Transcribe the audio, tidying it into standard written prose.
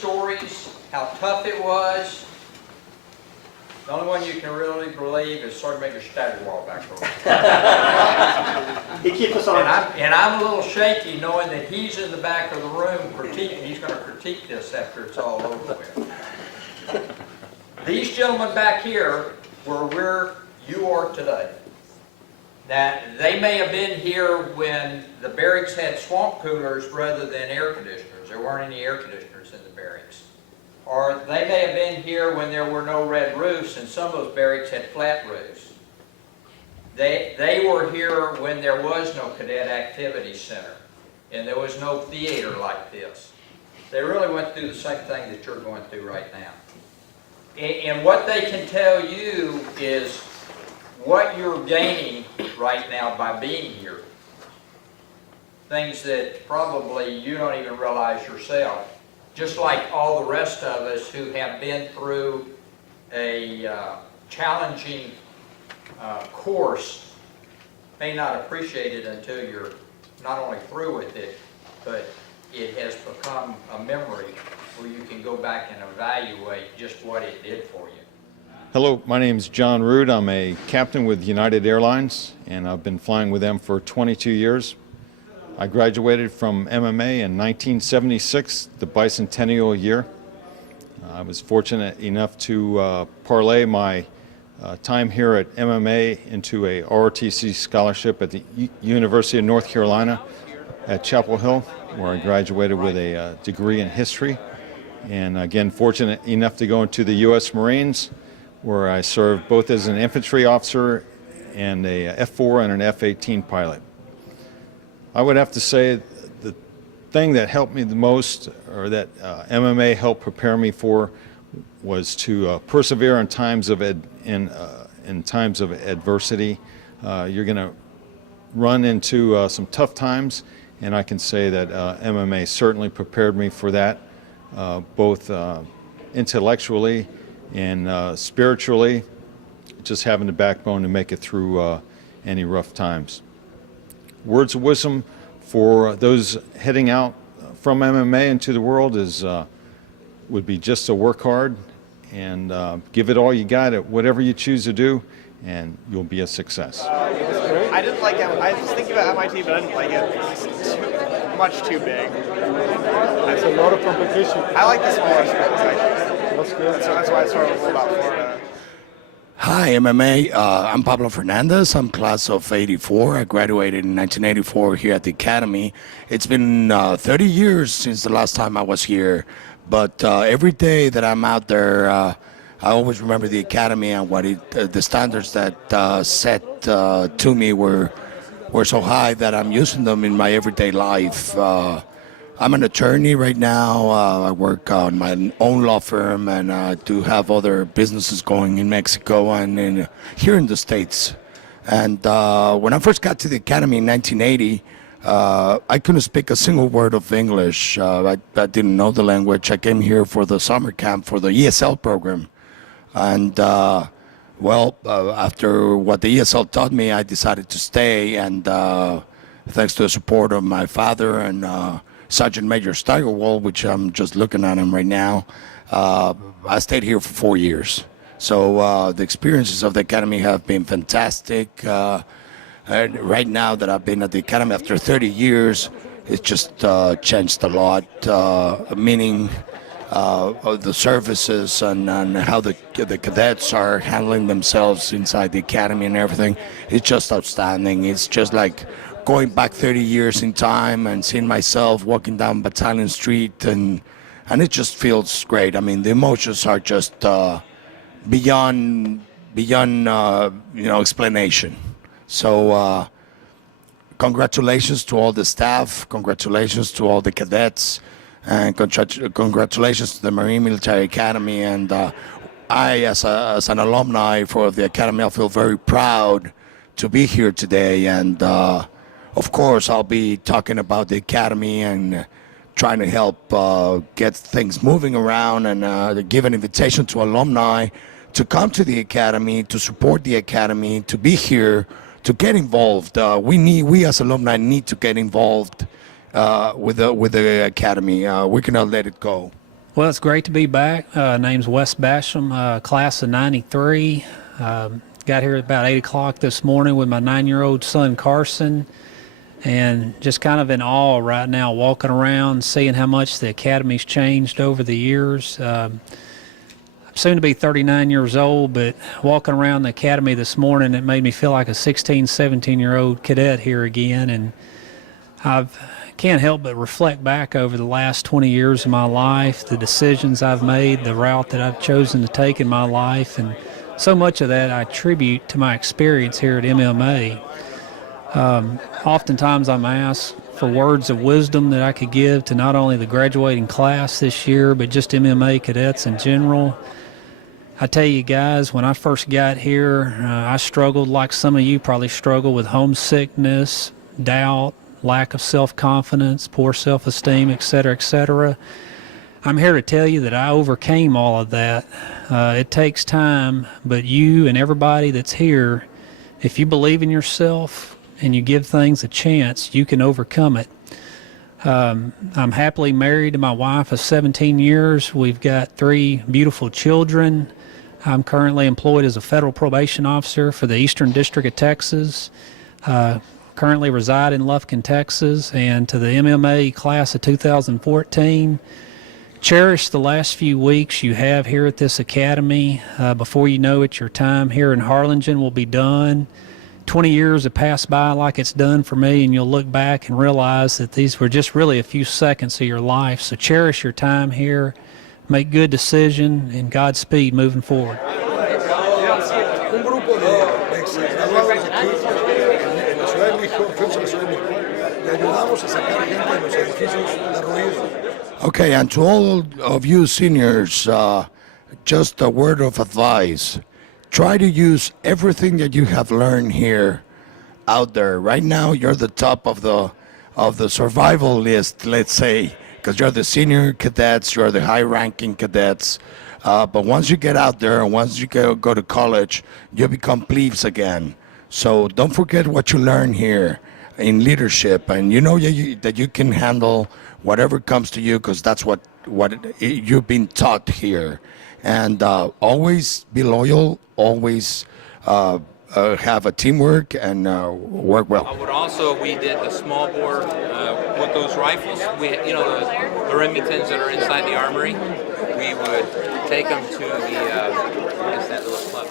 stories, how tough it was. The only one you can really believe is Sergeant Major Staggerwall back there. He keeps us on. And I'm a little shaky knowing that he's in the back of the room critiquing. He's going to critique this after it's all over with. These gentlemen back here were where you are today. Now, they may have been here when the barracks had swamp coolers rather than air conditioners. There weren't any air conditioners in the barracks. Or they may have been here when there were no red roofs and some of those barracks had flat roofs. They were here when there was no cadet activity center and there was no theater like this. They really went through the same thing that you're going through right now. And what they can tell you is what you're gaining right now by being here. Things that probably you don't even realize yourself. Just like all the rest of us who have been through a challenging course may not appreciate it until you're not only through with it, but it has become a memory where you can go back and evaluate just what it did for you. Hello, my name is John Rood. I'm a captain with United Airlines, and I've been flying with them for 22 years. I graduated from MMA in 1976, the bicentennial year. I was fortunate enough to parlay my time here at MMA into a ROTC scholarship at the University of North Carolina at Chapel Hill, where I graduated with a degree in history. And again, fortunate enough to go into the U.S. Marines, where I served both as an infantry officer and a F-4 and an F-18 pilot. I would have to say the thing that helped me the most, or that MMA helped prepare me for, was to persevere in times of adversity. You're going to run into some tough times, and I can say that MMA certainly prepared me for that, both intellectually and spiritually, just having the backbone to make it through any rough times. Words of wisdom for those heading out from MMA into the world would be just to work hard and give it all you got at whatever you choose to do, and you'll be a success. I didn't like it. I was thinking about MIT, but I didn't like it. It's much too big. It's a lot of competition. I like the smaller schools, actually. That's good. So that's why I started with about Florida. Hi, MMA. I'm Pablo Fernandez. I'm class of 84. I graduated in 1984 here at the Academy. It's been 30 years since the last time I was here, but every day that I'm out there, I always remember the Academy and what the standards that set to me were so high that I'm using them in my everyday life. I'm an attorney right now. I work on my own law firm, and I do have other businesses going in Mexico and here in the States. And when I first got to the Academy in 1980, I couldn't speak a single word of English. I didn't know the language. I came here for the summer camp for the ESL program. And after what the ESL taught me, I decided to stay. And thanks to the support of my father and Sergeant Major Steigerwald, which I'm just looking at him right now, I stayed here for 4 years. So the experiences of the Academy have been fantastic. Right now that I've been at the Academy after 30 years, it's just changed a lot, meaning of the services and how the cadets are handling themselves inside the Academy and everything. It's just outstanding. It's just like going back 30 years in time and seeing myself walking down Battalion Street, and it just feels great. I mean, the emotions are just beyond explanation. So congratulations to all the staff, congratulations to all the cadets, and congratulations to the Marine Military Academy. And I, as an alumni for the Academy, I feel very proud to be here today. And of course, I'll be talking about the Academy and trying to help get things moving around, and give an invitation to alumni to come to the Academy, to support the Academy, to be here, to get involved. We as alumni need to get involved with the Academy. We cannot let it go. Well, it's great to be back. Name's Wes Basham, class of '93. Got here at about 8 o'clock this morning with my 9-year-old son Carson, and just kind of in awe right now, walking around, seeing how much the academy's changed over the years. I'm soon to be 39 years old, but walking around the academy this morning, it made me feel like a 16, 17-year-old cadet here again, and can't help but reflect back over the last 20 years of my life, the decisions I've made, the route that I've chosen to take in my life, and so much of that I attribute to my experience here at MMA. Oftentimes I'm asked for words of wisdom that I could give to not only the graduating class this year, but just MMA cadets in general. I tell you guys, when I first got here, I struggled like some of you probably struggle with homesickness, doubt, lack of self-confidence, poor self-esteem, etc., etc. I'm here to tell you that I overcame all of that. It takes time, but you and everybody that's here, if you believe in yourself and you give things a chance, you can overcome it. I'm happily married to my wife of 17 years. We've got 3 beautiful children. I'm currently employed as a federal probation officer for the Eastern District of Texas. Currently reside in Lufkin, Texas, and to the MMA class of 2014. Cherish the last few weeks you have here at this academy. Before you know it, your time here in Harlingen will be done. 20 years have passed by like it's done for me, and you'll look back and realize that these were just really a few seconds of your life. So cherish your time here, make good decisions, and Godspeed moving forward. Un grupo de ex graduados aquí en la Ciudad de México, fuimos a la Ciudad de México, y ayudamos a sacar gente de los edificios derruidos. Okay, and to all of you seniors, just a word of advice. Try to use everything that you have learned here out there. Right now, you're the top of the survival list, let's say, because you're the senior cadets, you're the high-ranking cadets. But once you get out there and once you go to college, you become plebes again. So don't forget what you learn here in leadership, and you know that you can handle whatever comes to you, because that's what you've been taught here. And always be loyal, always have a teamwork, and work well. We did the small bore with those rifles. The Remingtons that are inside the armory. We would take them to the what is that little club?